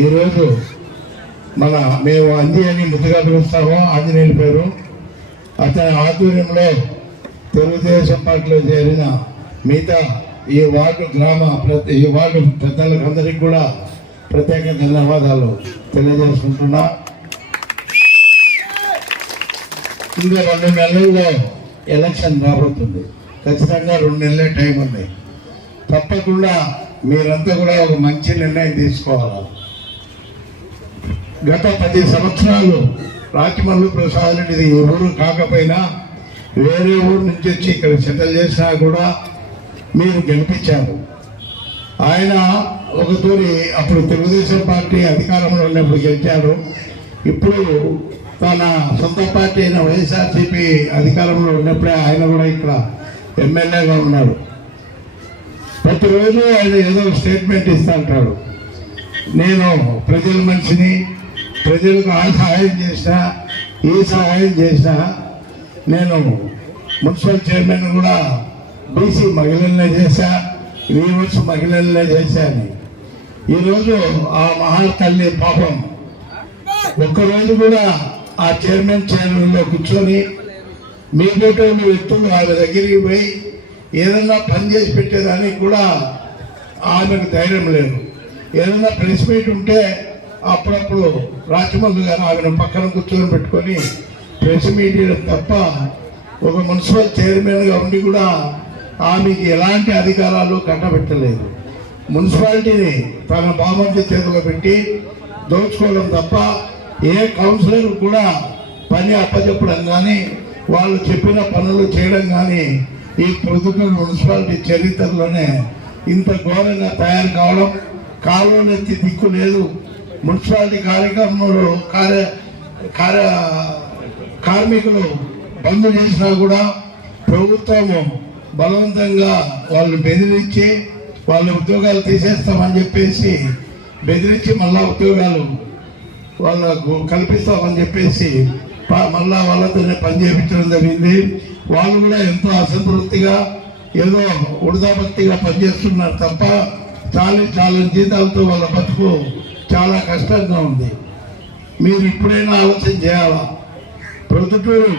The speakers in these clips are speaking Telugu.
ఈరోజు మేము అంది అని ముద్దుగా పిలుస్తాము, ఆంజనేయుల పేరు. అతని ఆధ్వర్యంలో తెలుగుదేశం పార్టీలో చేరిన మిగతా ఈ వార్డు పెద్దలకు అందరికీ కూడా ప్రత్యేక ధన్యవాదాలు తెలియజేసుకుంటున్నా. ఇంకా 2 నెలల్లో ఎలక్షన్ రాబోతుంది. ఖచ్చితంగా 2 నెలలే టైం ఉంది. తప్పకుండా మీరంతా కూడా ఒక మంచి నిర్ణయం తీసుకోవాలి. గత 10 సంవత్సరాలు రాచమల్లు ప్రసాద్ రెడ్డిది ఈ ఊరు కాకపోయినా వేరే ఊరు నుంచి వచ్చి ఇక్కడ సెటిల్ చేసినా కూడా మీరు గెలిపించారు. ఆయన ఒక తూరి అప్పుడు తెలుగుదేశం పార్టీ అధికారంలో ఉన్నప్పుడు గెలిచారు. ఇప్పుడు తన సొంత పార్టీ అయిన వైఎస్ఆర్సీపీ అధికారంలో ఉన్నప్పుడే ఆయన కూడా ఇక్కడ ఎమ్మెల్యేగా ఉన్నాడు. ప్రతిరోజు ఆయన ఏదో స్టేట్మెంట్ ఇస్తా అంటాడు. నేను ప్రజల మనిషిని, ప్రజలకు ఆ సహాయం చేసినా ఈ సహాయం చేసినా, నేను మున్సిపల్ చైర్మన్ కూడా బీసీ మహిళలనే చేశా, రీవర్స్ మహిళలనే చేశాను. ఈరోజు ఆ మహాతల్లి పాపం ఒక్కరోజు కూడా ఆ చైర్మన్లో కూర్చొని మీతో వ్యక్తులు ఆమె దగ్గరికి పోయి ఏదన్నా పని చేసి పెట్టేదానికి కూడా ఆమెకు ధైర్యం లేదు. ఏదైనా ప్రెస్ మీట్ ఉంటే అప్పుడప్పుడు రాచమల్లు గారు ఆమెను పక్కన కూర్చొని పెట్టుకొని ప్రెస్ మీట్ తప్ప ఒక మున్సిపల్ చైర్మన్గా ఉండి కూడా ఆమెకి ఎలాంటి అధికారాలు కట్టబెట్టలేదు. మున్సిపాలిటీని తన బామర్ది చేతిలో పెట్టి దోచుకోవడం తప్ప ఏ కౌన్సిలర్ కూడా పని అప్పచెప్పడం కానీ వాళ్ళు చెప్పిన పనులు చేయడం కానీ ఈ ప్రొద్దుటూరు మున్సిపాలిటీ చరిత్రలోనే ఇంత ఘోరంగా తయారు కావడం. కాలువనెత్తి దిక్కు లేదు. మున్సిపాలిటీ కార్మికులు బంద్ చేసినా కూడా ప్రభుత్వము బలవంతంగా వాళ్ళు బెదిరించి వాళ్ళ ఉద్యోగాలు తీసేస్తామని చెప్పేసి బెదిరించి మళ్ళా ఉద్యోగాలు వాళ్ళకు కల్పిస్తామని చెప్పేసి మళ్ళా వాళ్ళతోనే పని చేయించడం జరిగింది. వాళ్ళు కూడా ఎంతో అసంతృప్తిగా ఏదో ఉడతాభక్తిగా పనిచేస్తున్నారు తప్ప చాలా జీతాలతో వాళ్ళ బతుకు చాలా కష్టంగా ఉంది. మీరు ఇప్పుడైనా ఆలోచన చేయాలా? ప్రొద్దుటూరు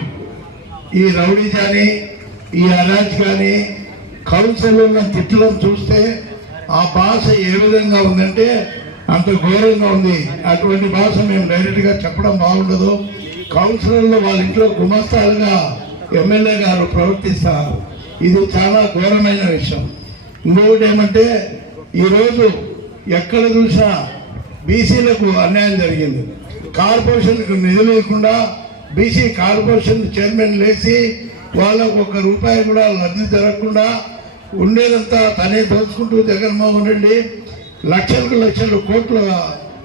ఈ రౌడీ కానీ ఈ అరాజ్ కానీ కౌన్సిలర్ల తిట్టడం చూస్తే ఆ భాష ఏ విధంగా ఉందంటే అంత ఘోరంగా ఉంది. అటువంటి భాష మేము డైరెక్ట్గా చెప్పడం బాగుండదు. కౌన్సిలర్లు వాళ్ళ ఇంట్లో గుమస్తాలుగా ఎమ్మెల్యే గారు ప్రవర్తిస్తారు. ఇది చాలా ఘోరమైన విషయం. ఇంకొకటి ఏమంటే ఈరోజు ఎక్కడ చూసినా బీసీలకు అన్యాయం జరిగింది. కార్పొరేషన్కు నిధులు లేకుండా బీసీ కార్పొరేషన్ చైర్మన్ లేచి వాళ్ళకు ₹1 కూడా లబ్ధి జరగకుండా ఉండేదంతా తనే దోచుకుంటూ జగన్మోహన్ రెడ్డి లక్షల కోట్ల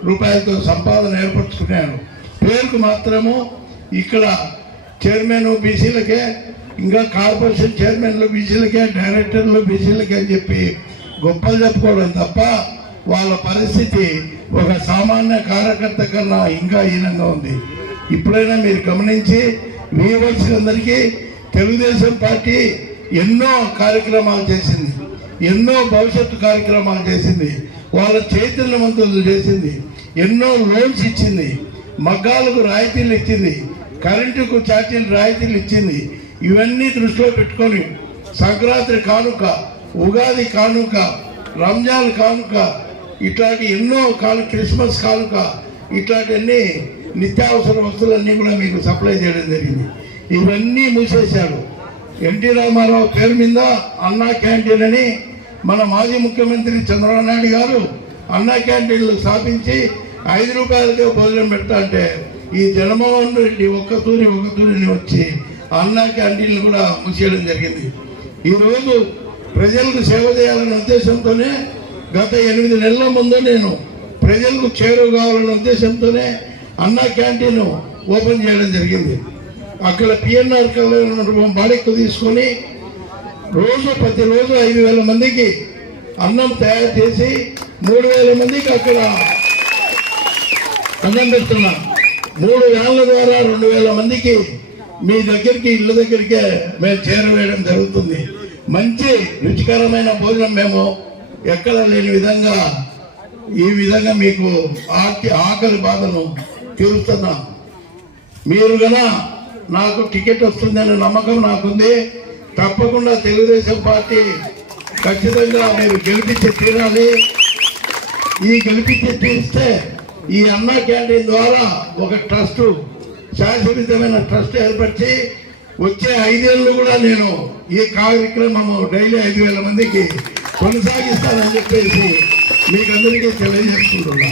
రూపాయలతో సంపాదన ఏర్పరచుకున్నాను. పేరుకు మాత్రము ఇక్కడ చైర్మన్ బీసీలకే, ఇంకా కార్పొరేషన్ చైర్మన్లు బీసీలకే, డైరెక్టర్లు బీసీలకే అని చెప్పి గొప్పలు చెప్పుకోవడం తప్ప వాళ్ళ పరిస్థితి ఒక సామాన్య కార్యకర్త కన్నా ఇంకా హీనంగా ఉంది. ఇప్పుడైనా మీరు గమనించి వీవర్స్ అందరికీ తెలుగుదేశం పార్టీ ఎన్నో కార్యక్రమాలు చేసింది, ఎన్నో భవిష్యత్తు కార్యక్రమాలు చేసింది, వాళ్ళ చైతన్యవంతులు చేసింది, ఎన్నో లోన్స్ ఇచ్చింది, మగ్గాలకు రాయితీలు ఇచ్చింది, కరెంటుకు ఛార్జీలు రాయితీలు ఇచ్చింది. ఇవన్నీ దృష్టిలో పెట్టుకొని సంక్రాంతి కానుక, ఉగాది కానుక, రంజాన్ కానుక, ఇట్లాంటి ఎన్నో క్రిస్మస్ కానుక, ఇట్లాంటివన్నీ నిత్యావసర వస్తువులన్నీ కూడా మీకు సప్లై చేయడం జరిగింది. ఇవన్నీ మూసేశాడు. ఎన్టీ రామారావు పేరు మీద అన్నా క్యాంటీన్ అని మన మాజీ ముఖ్యమంత్రి చంద్రబాబు నాయుడు గారు అన్నా క్యాంటీన్లు స్థాపించి ₹5కే భోజనం పెడతా అంటే ఈ జగన్మోహన్ రెడ్డి ఒక్క తూరిని వచ్చి అన్నా క్యాంటీన్లు కూడా మూసేయడం జరిగింది. ఈరోజు ప్రజలకు సేవ చేయాలనే ఉద్దేశంతోనే గత 8 నెలల ముందు నేను ప్రజలకు చేరువ కావాలనే ఉద్దేశంతోనే అన్నా క్యాంటీన్ ఓపెన్ చేయడం జరిగింది. అక్కడ పిఎన్ఆర్ బాడెక్కు తీసుకొని ప్రతిరోజు 5,000 మందికి అన్నం తయారు చేసి 3,000 మందికి అక్కడ అన్నం పెడుతున్నా. 3 వ్యాన్ల ద్వారా 2,000 మందికి మీ దగ్గరికి ఇళ్ళ దగ్గరికే మేము చేరవేయడం జరుగుతుంది. మంచి రుచికరమైన భోజనం మేము ఎక్కడ లేని విధంగా ఈ విధంగా మీకు ఆకలి బాధను తీరుస్తున్నా. మీరు గన నాకు టికెట్ వస్తుందనే నమ్మకం నాకుంది. తప్పకుండా తెలుగుదేశం పార్టీ ఖచ్చితంగా మీరు గెలిపించి తీరాలి. ఈ గెలిపించి తీస్తే ఈ అన్నా క్యాంటీన్ ద్వారా ఒక ట్రస్ట్, శాశ్వతమైన ట్రస్ట్ ఏర్పరిచి వచ్చే 5 ఏళ్ళు కూడా నేను ఈ కార్యక్రమము డైలీ 5,000 మందికి కొనసాగిస్తానని చెప్పేసి మీకు అందరికీ తెలియజేసుకుంటున్నా.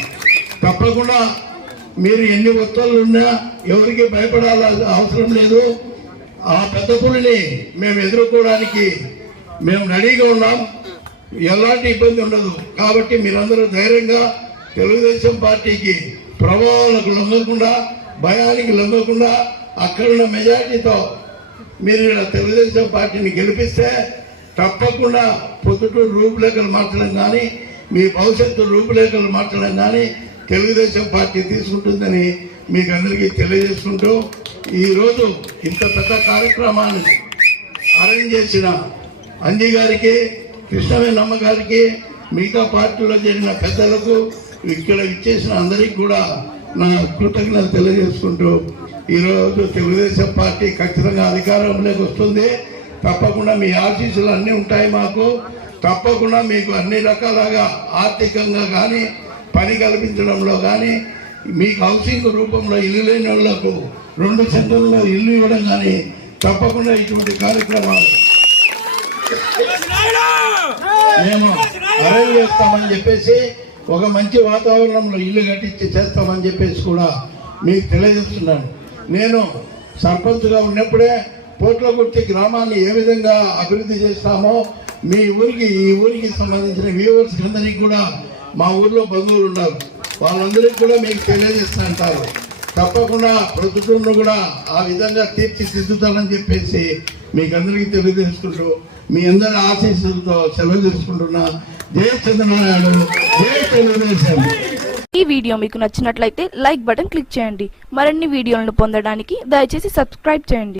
తప్పకుండా మీరు ఎన్ని ఒత్తిళ్ళు ఉన్నా ఎవరికి భయపడాల అవసరం లేదు. ఆ పెద్ద పులిని మేము ఎదుర్కోవడానికి మేము రెడీగా ఉన్నాం. ఎలాంటి ఇబ్బంది ఉండదు. కాబట్టి మీరందరూ ధైర్యంగా తెలుగుదేశం పార్టీకి ప్రభావాలకు లొంగకుండా, భయానికి లొంగకుండా అక్కడున్న మెజార్టీతో మీరు తెలుగుదేశం పార్టీని గెలిపిస్తే తప్పకుండా పొద్దుటూరు రూపురేఖలు మార్చడం కానీ, మీ భవిష్యత్తు రూపురేఖలు మార్చడం కానీ తెలుగుదేశం పార్టీ తీసుకుంటుందని మీకు అందరికీ తెలియజేసుకుంటూ, ఈరోజు ఇంత పెద్ద కార్యక్రమాన్ని అరేంజ్ చేసిన అంజీ గారికి, కృష్ణవేణమ్మ గారికి, మిగతా పార్టీలో జరిగిన పెద్దలకు, ఇక్కడ ఇచ్చేసిన అందరికీ కూడా నా కృతజ్ఞతలు తెలియజేసుకుంటూ, ఈరోజు తెలుగుదేశం పార్టీ ఖచ్చితంగా అధికారంలోకి వస్తుంది. తప్పకుండా మీ ఆశీస్సులు అన్నీ ఉంటాయి మాకు. తప్పకుండా మీకు అన్ని రకాలుగా ఆర్థికంగా కానీ, పని కల్పించడంలో కానీ, మీకు హౌసింగ్ రూపంలో ఇల్లు లేని వాళ్లకు 2 సెంటర్లలో ఇల్లు ఇవ్వడం కానీ తప్పకుండా ఇటువంటి కార్యక్రమాలు మేము అరేంజ్ చేస్తామని చెప్పేసి, ఒక మంచి వాతావరణంలో ఇల్లు కట్టించి చేస్తామని చెప్పేసి కూడా మీకు తెలియజేస్తున్నాను. నేను సర్పంచ్గా ఉన్నప్పుడే పోట్లగుర్తి గ్రామాన్ని ఏ విధంగా అభివృద్ధి చేస్తామో మీ ఊరికి, ఈ ఊరికి సంబంధించిన వ్యూవర్స్ అందరికీ కూడా మా ఊర్లో బంధువులు ఉన్నారు, వాళ్ళందరికీ కూడా మీకు తెలియజేస్తుంటారు. తప్పకుండా ప్రొద్దుటూరును కూడా ఆ విధంగా తీర్చిదిద్దుతానని చెప్పేసి మీకు అందరికీ తెలియజేసుకుంటూ, మీ అందరి ఆశీస్సులతో సెలవు తీసుకుంటున్నా. జై చంద్రనారాయణ, జై తెలుగుదేశం. ఈ వీడియో మీకు నచ్చినట్లయితే లైక్ బటన్ క్లిక్ చేయండి. మరిన్ని వీడియోలను పొందడానికి దయచేసి సబ్స్క్రైబ్ చేయండి.